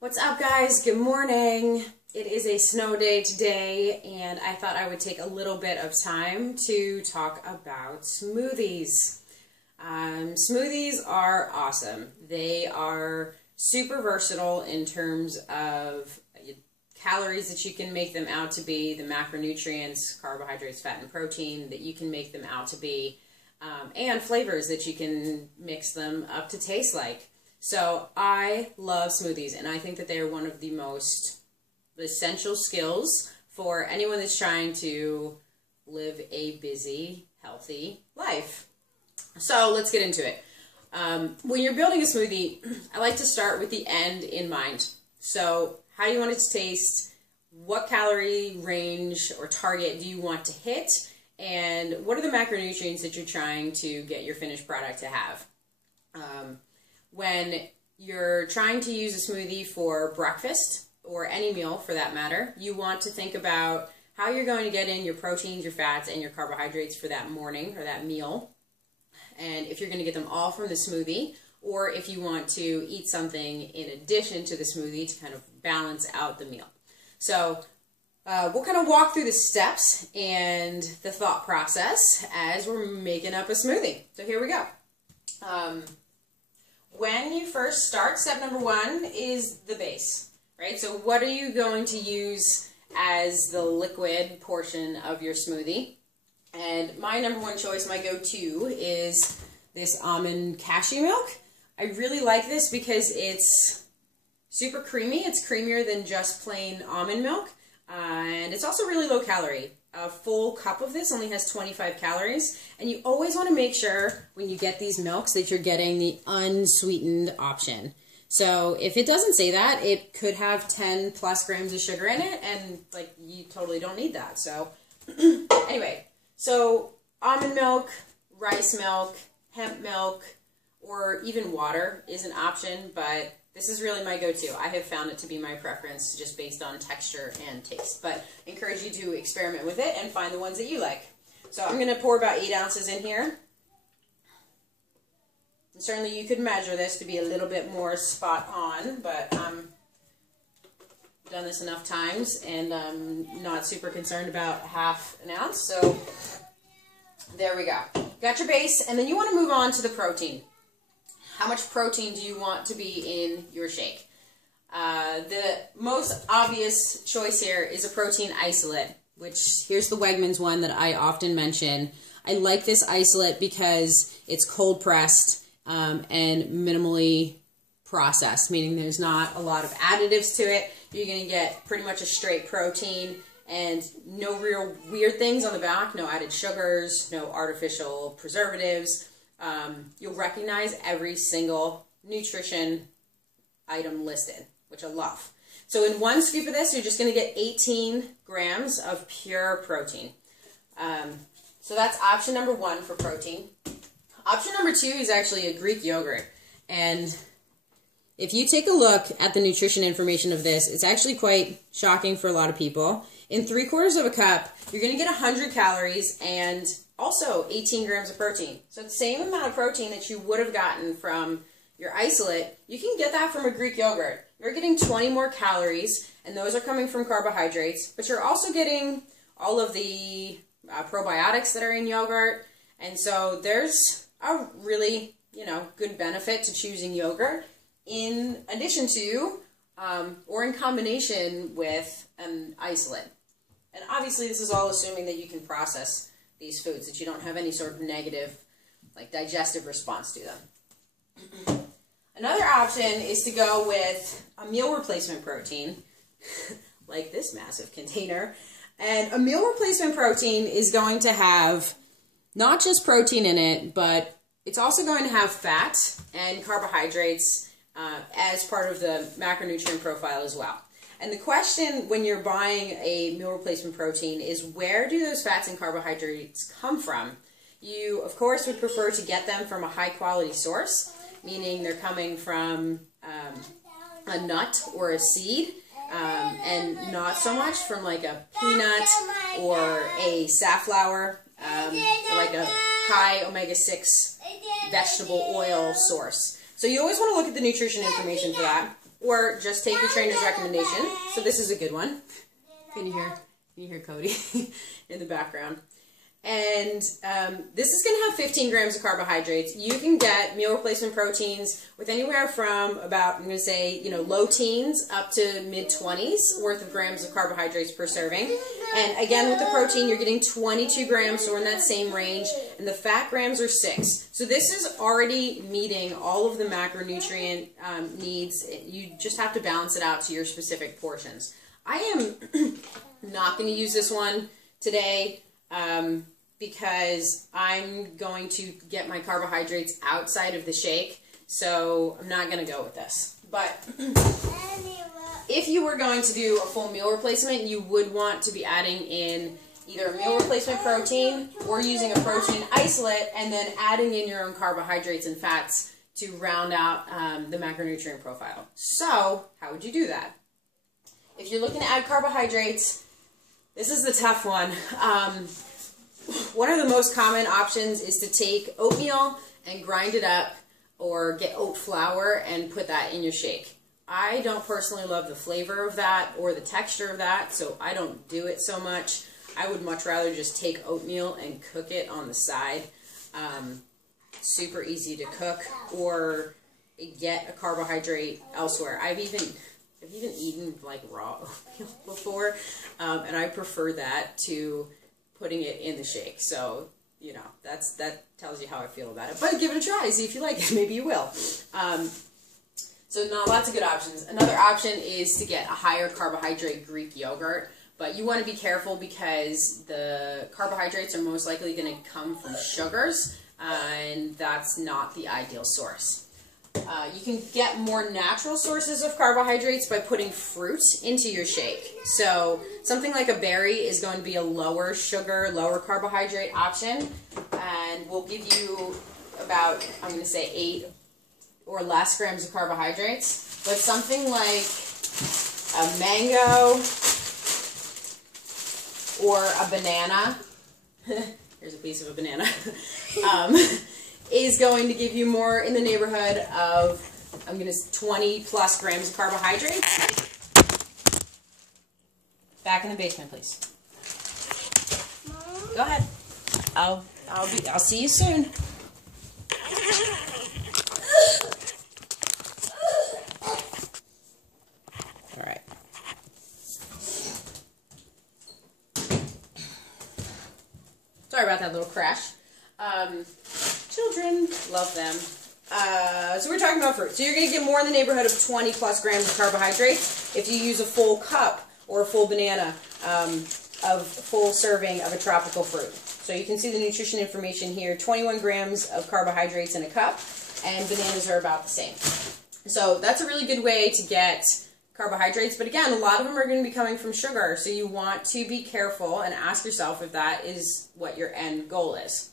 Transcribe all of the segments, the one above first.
What's up, guys? Good morning. It is a snow day today, and I thought I would take a little bit of time to talk about smoothies. Smoothies are awesome. They are super versatile in terms of calories that you can make them out to be, the macronutrients, carbohydrates, fat, and protein that you can make them out to be, and flavors that you can mix them up to taste like. So I love smoothies, and I think that they are one of the most essential skills for anyone that's trying to live a busy, healthy life. So let's get into it. When you're building a smoothie, I like to start with the end in mind. So how do you want it to taste? What calorie range or target do you want to hit? And what are the macronutrients that you're trying to get your finished product to have? When you're trying to use a smoothie for breakfast, or any meal for that matter, you want to think about how you're going to get in your proteins, your fats, and your carbohydrates for that morning or that meal. And if you're going to get them all from the smoothie, or if you want to eat something in addition to the smoothie to kind of balance out the meal. So we'll kind of walk through the steps and the thought process as we're making up a smoothie. So here we go. When you first start, step number one is the base, right? So what are you going to use as the liquid portion of your smoothie? And my number one choice, my go-to, is this almond cashew milk. I really like this because it's super creamy. It's creamier than just plain almond milk. And it's also really low calorie. A full cup of this only has 25 calories. And you always want to make sure when you get these milks that you're getting the unsweetened option. So if it doesn't say that, it could have 10 plus grams of sugar in it. And like, you totally don't need that. So anyway, so almond milk, rice milk, hemp milk, or even water is an option, but this is really my go-to. I have found it to be my preference just based on texture and taste, but I encourage you to experiment with it and find the ones that you like. So I'm going to pour about 8 ounces in here. And certainly you could measure this to be a little bit more spot on, but I've done this enough times and I'm not super concerned about half an ounce. So there we go. Got your base, and then you want to move on to the protein. How much protein do you want to be in your shake? The most obvious choice here is a protein isolate, which here's the Wegmans one that I often mention. I like this isolate because it's cold pressed and minimally processed, meaning there's not a lot of additives to it. You're going to get pretty much a straight protein and no real weird things on the back, no added sugars, no artificial preservatives. You'll recognize every single nutrition item listed, which I love. So in one scoop of this, you're just going to get 18 grams of pure protein. So that's option number one for protein. Option number two is actually a Greek yogurt. And if you take a look at the nutrition information of this, it's actually quite shocking for a lot of people. In 3/4 of a cup, you're going to get 100 calories and also 18 grams of protein. So the same amount of protein that you would have gotten from your isolate, you can get that from a Greek yogurt. You're getting 20 more calories, and those are coming from carbohydrates, but you're also getting all of the probiotics that are in yogurt. And so there's a really, good benefit to choosing yogurt in addition to or in combination with an isolate. And obviously this is all assuming that you can process these foods, that you don't have any sort of negative, digestive response to them. Another option is to go with a meal replacement protein, like this massive container. And a meal replacement protein is going to have not just protein in it, but it's also going to have fat and carbohydrates as part of the macronutrient profile as well. And the question when you're buying a meal replacement protein is, where do those fats and carbohydrates come from? You, of course, would prefer to get them from a high-quality source, meaning they're coming from a nut or a seed, and not so much from like a peanut or a safflower, or like a high omega-6 vegetable oil source. So you always want to look at the nutrition information for that. or just take your trainer's recommendation. So this is a good one. Can you hear Cody in the background? And this is going to have 15 grams of carbohydrates. You can get meal replacement proteins with anywhere from about, I'm going to say, low teens up to mid-20s worth of grams of carbohydrates per serving. And again, with the protein, you're getting 22 grams, so we're in that same range. And the fat grams are 6. So this is already meeting all of the macronutrient needs. You just have to balance it out to your specific portions. I am not going to use this one today. Because I'm going to get my carbohydrates outside of the shake, so I'm not going to go with this. But if you were going to do a full meal replacement, you would want to be adding in either a meal replacement protein or using a protein isolate and then adding in your own carbohydrates and fats to round out the macronutrient profile. So how would you do that? If you're looking to add carbohydrates, this is the tough one. One of the most common options is to take oatmeal and grind it up, or get oat flour and put that in your shake. I don't personally love the flavor of that or the texture of that, so I don't do it so much. I would much rather just take oatmeal and cook it on the side. Super easy to cook, or get a carbohydrate elsewhere. I've even eaten like raw oatmeal before, and I prefer that to putting it in the shake. So, that tells you how I feel about it. But give it a try, see if you like it. Maybe you will. So not lots of good options. Another option is to get a higher carbohydrate Greek yogurt. But you want to be careful because the carbohydrates are most likely going to come from sugars, and that's not the ideal source. You can get more natural sources of carbohydrates by putting fruit into your shake. So something like a berry is going to be a lower sugar, lower carbohydrate option, and will give you about, I'm going to say 8 or less grams of carbohydrates. But something like a mango or a banana, here's a piece of a banana, is going to give you more in the neighborhood of, I'm going to say 20 plus grams of carbohydrates. Back in the basement, please. Go ahead. I'll see you soon. All right. Sorry about that little crash. Children, love them. So we're talking about fruit. So you're going to get more in the neighborhood of 20 plus grams of carbohydrates if you use a full cup or a full banana of full serving of a tropical fruit. So you can see the nutrition information here. 21 grams of carbohydrates in a cup, and bananas are about the same. So that's a really good way to get carbohydrates. But again, a lot of them are going to be coming from sugar. So you want to be careful and ask yourself if that is what your end goal is.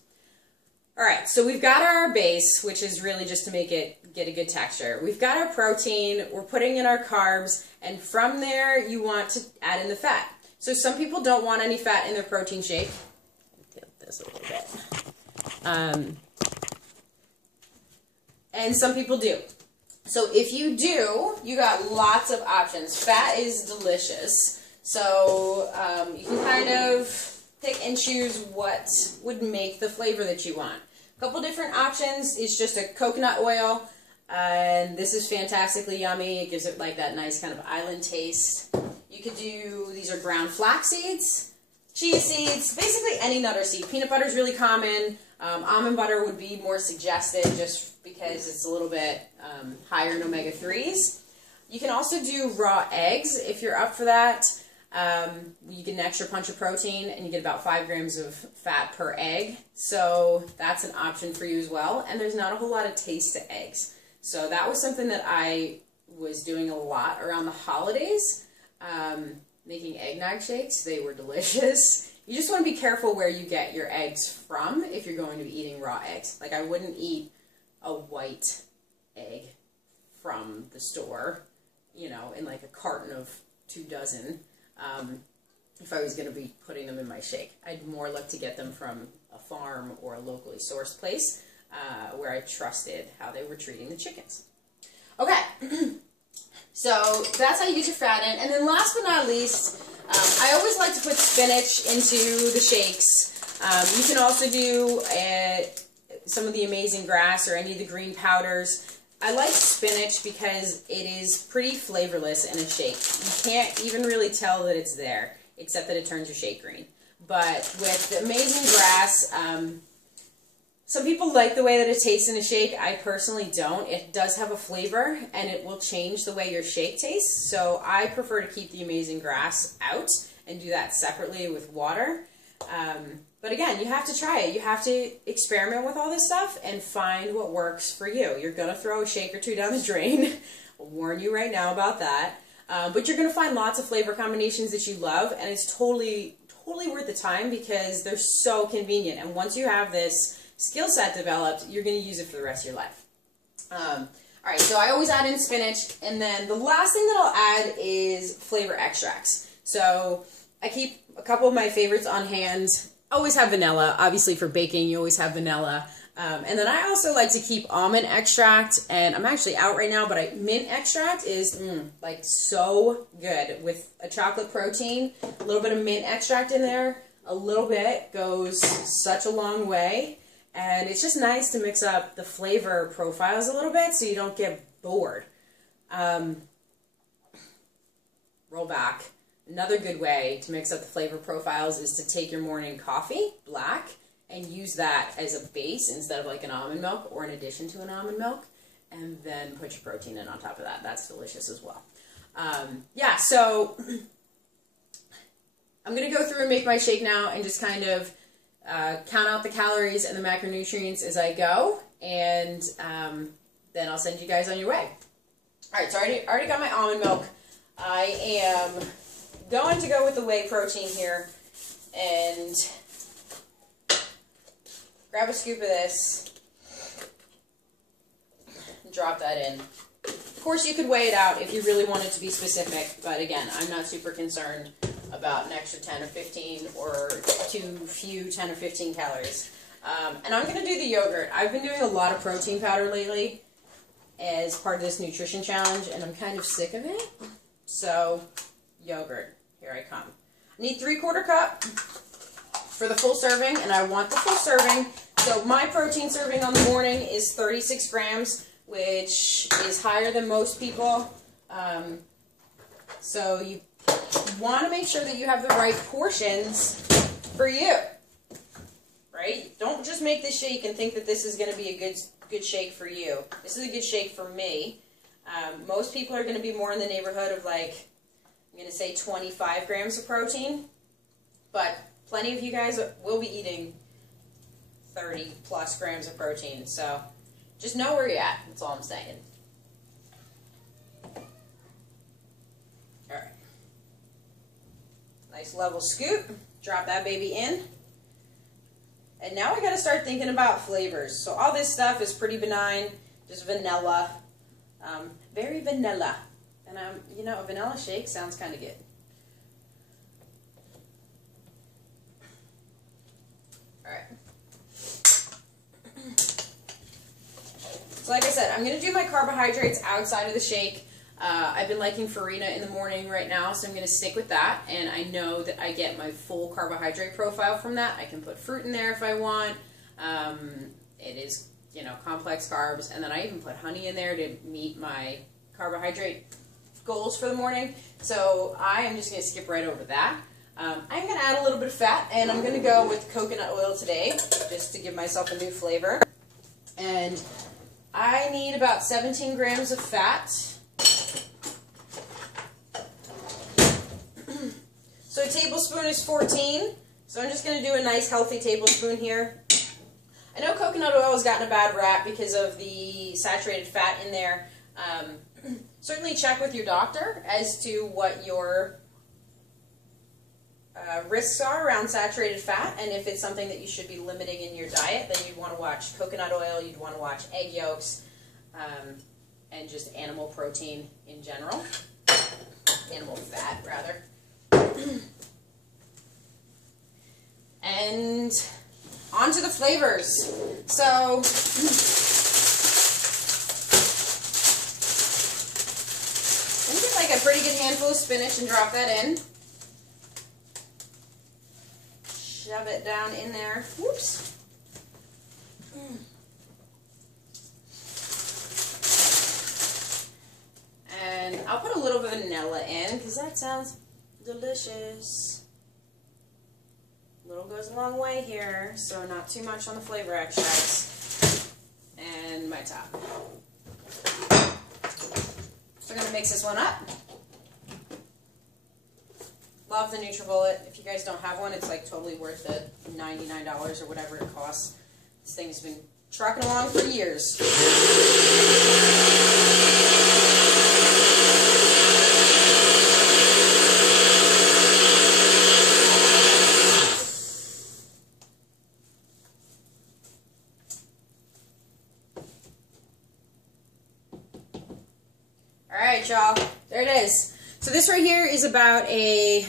All right, so we've got our base, which is really just to make it get a good texture. We've got our protein, we're putting in our carbs, and from there you want to add in the fat. So some people don't want any fat in their protein shake. Tilt this a little bit. And some people do. So if you do, you got lots of options. Fat is delicious, so you can kind of pick and choose what would make the flavor that you want. A couple different options is just a coconut oil, and this is fantastically yummy. It gives it like that nice kind of island taste. You could do, these are ground flax seeds, chia seeds, basically any nut or seed. Peanut butter is really common. Almond butter would be more suggested just because it's a little bit higher in omega-3s. You can also do raw eggs if you're up for that. You get an extra punch of protein and you get about 5 grams of fat per egg. So that's an option for you as well. And there's not a whole lot of taste to eggs. So that was something that I was doing a lot around the holidays, making eggnog shakes. They were delicious. You just want to be careful where you get your eggs from if you're going to be eating raw eggs. Like I wouldn't eat a white egg from the store, you know, in like a carton of 2 dozen. If I was going to be putting them in my shake. I'd more look to get them from a farm or a locally sourced place where I trusted how they were treating the chickens. Okay, So that's how you get your fat in. And then last but not least, I always like to put spinach into the shakes. You can also do some of the Amazing Grass or any of the green powders. I like spinach because it is pretty flavorless in a shake. You can't even really tell that it's there, except that it turns your shake green. But with the Amazing Grass, some people like the way that it tastes in a shake. I personally don't. It does have a flavor, and it will change the way your shake tastes. So I prefer to keep the Amazing Grass out and do that separately with water. But again, you have to try it. You have to experiment with all this stuff and find what works for you. You're going to throw a shake or two down the drain. I'll warn you right now about that. But you're going to find lots of flavor combinations that you love, and it's totally worth the time because they're so convenient. And once you have this skill set developed, you're going to use it for the rest of your life. Alright, so I always add in spinach, and then the last thing that I'll add is flavor extracts. So I keep a couple of my favorites on hand. Always have vanilla. Obviously for baking, you always have vanilla. And then I also like to keep almond extract, and I'm actually out right now, but mint extract is like so good with a chocolate protein. A little bit of mint extract in there, a little bit goes such a long way. And it's just nice to mix up the flavor profiles a little bit so you don't get bored. Roll back. Another good way to mix up the flavor profiles is to take your morning coffee, black, and use that as a base instead of like an almond milk or in addition to an almond milk, and then put your protein in on top of that. That's delicious as well. Yeah, so I'm going to go through and make my shake now and just kind of count out the calories and the macronutrients as I go, and then I'll send you guys on your way. Alright, so I already got my almond milk. I am going to go with the whey protein here, and grab a scoop of this, and drop that in. Of course, you could weigh it out if you really wanted to be specific, but again, I'm not super concerned about an extra 10 or 15 or too few 10 or 15 calories. And I'm going to do the yogurt. I've been doing a lot of protein powder lately as part of this nutrition challenge, and I'm kind of sick of it. So, yogurt. Here I come. I need 3/4 cup for the full serving, and I want the full serving. So my protein serving on the morning is 36 grams, which is higher than most people. So you want to make sure that you have the right portions for you, right? Don't just make this shake and think that this is going to be a good shake for you. This is a good shake for me. Most people are going to be more in the neighborhood of like, I'm going to say 25 grams of protein, but plenty of you guys will be eating 30 plus grams of protein, so just know where you're at. That's all I'm saying. Alright. Nice level scoop. Drop that baby in. And now I got to start thinking about flavors. So all this stuff is pretty benign, just vanilla. Very vanilla. And you know, a vanilla shake sounds kind of good. Alright. So like I said, I'm going to do my carbohydrates outside of the shake. I've been liking farina in the morning right now, so I'm going to stick with that. And I know that I get my full carbohydrate profile from that. I can put fruit in there if I want. It is, you know, complex carbs. And then I even put honey in there to meet my carbohydrate goals for the morning. So I am just going to skip right over that. I'm going to add a little bit of fat, and I'm going to go with coconut oil today, just to give myself a new flavor. And I need about 17 grams of fat. So a tablespoon is 14, so I'm just going to do a nice healthy tablespoon here. I know coconut oil has gotten a bad rap because of the saturated fat in there. Certainly check with your doctor as to what your risks are around saturated fat, and if it's something that you should be limiting in your diet, then you'd want to watch coconut oil, you'd want to watch egg yolks, and just animal protein in general. Animal fat, rather. And on to the flavors. So I'm take a pretty good handful of spinach and drop that in. Shove it down in there. Whoops. And I'll put a little bit of vanilla in because that sounds delicious. A little goes a long way here, so not too much on the flavor extracts. And my top. So I'm going to mix this one up. Love the NutriBullet. If you guys don't have one, it's like totally worth the $99 or whatever it costs. This thing has been trucking along for years. Alright, y'all. There it is. So this right here is about a,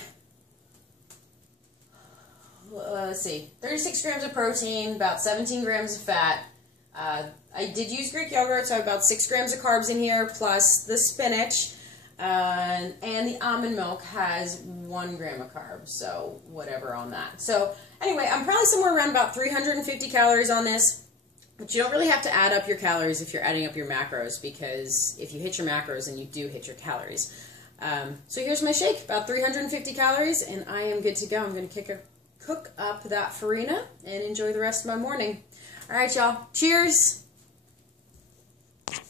let's see, 36 grams of protein, about 17 grams of fat. I did use Greek yogurt, so I have about 6 grams of carbs in here, plus the spinach. And the almond milk has 1 gram of carbs, so whatever on that. So anyway, I'm probably somewhere around about 350 calories on this. But you don't really have to add up your calories if you're adding up your macros, because if you hit your macros, then you do hit your calories. So here's my shake, about 350 calories, and I am good to go. I'm going to cook up that farina and enjoy the rest of my morning. All right, y'all. Cheers.